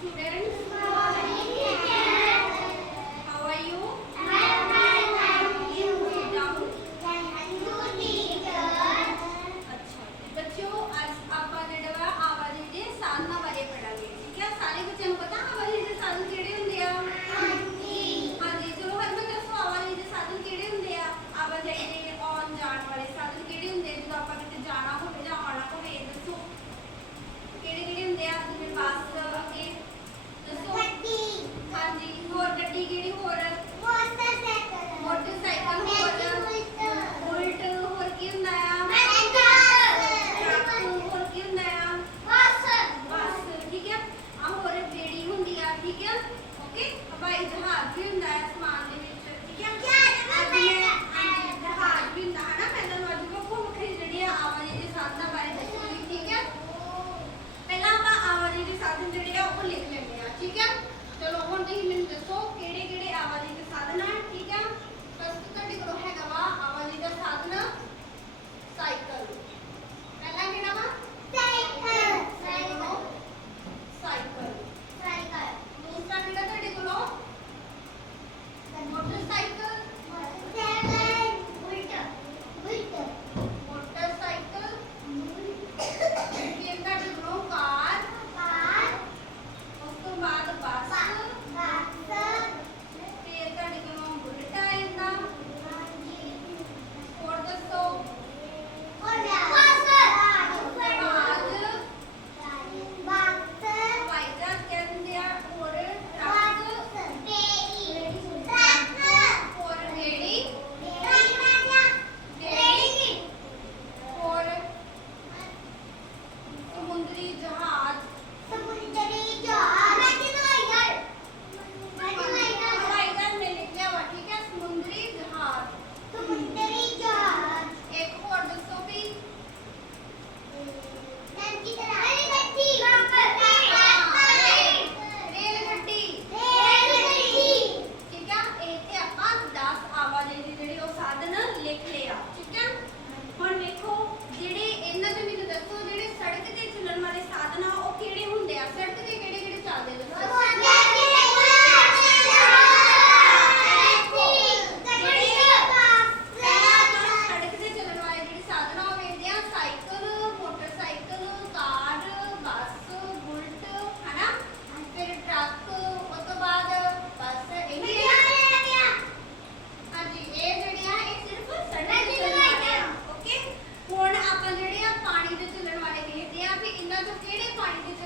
considerem ਇਹ ਜਹਾਜ਼ ਵੀ ਹੁੰਦਾ ਹੈ ਸਮਾਨ ਦੇ ਵਿੱਚ। ਠੀਕ ਹੈ? ਅੱਜ ਮੈਂ ਹਾਂਜੀ, ਜਹਾਜ਼ ਵੀ ਹੁੰਦਾ ਹੈ ਨਾ ਮੈਂ ਤੁਹਾਨੂੰ ਅੱਜ ਮੈਂ ਘੁੰਮ ਫਿਰ ਜਿਹੜੀ ਆ ਆਵਾਜਾਈ ਦੇ ਸਾਧਨਾਂ ਬਾਰੇ ਦੱਸੂਗੀ ਠੀਕ ਹੈ? ਪਹਿਲਾਂ ਆਪਾਂ ਆਵਾਜਾਈ ਦੇ ਸਾਧਨ ਜਿਹੜੇ ਆ ਉਹ ਲਿਖ ਲੈਂਦੇ ਆ ਠੀਕ ਹੈ? ਚਲੋ ਹੁਣ ਤੁਸੀਂ ਮੈਨੂੰ ਦੱਸੋ ਕਿਹੜੇ ਕਿਹੜੇ another 3D point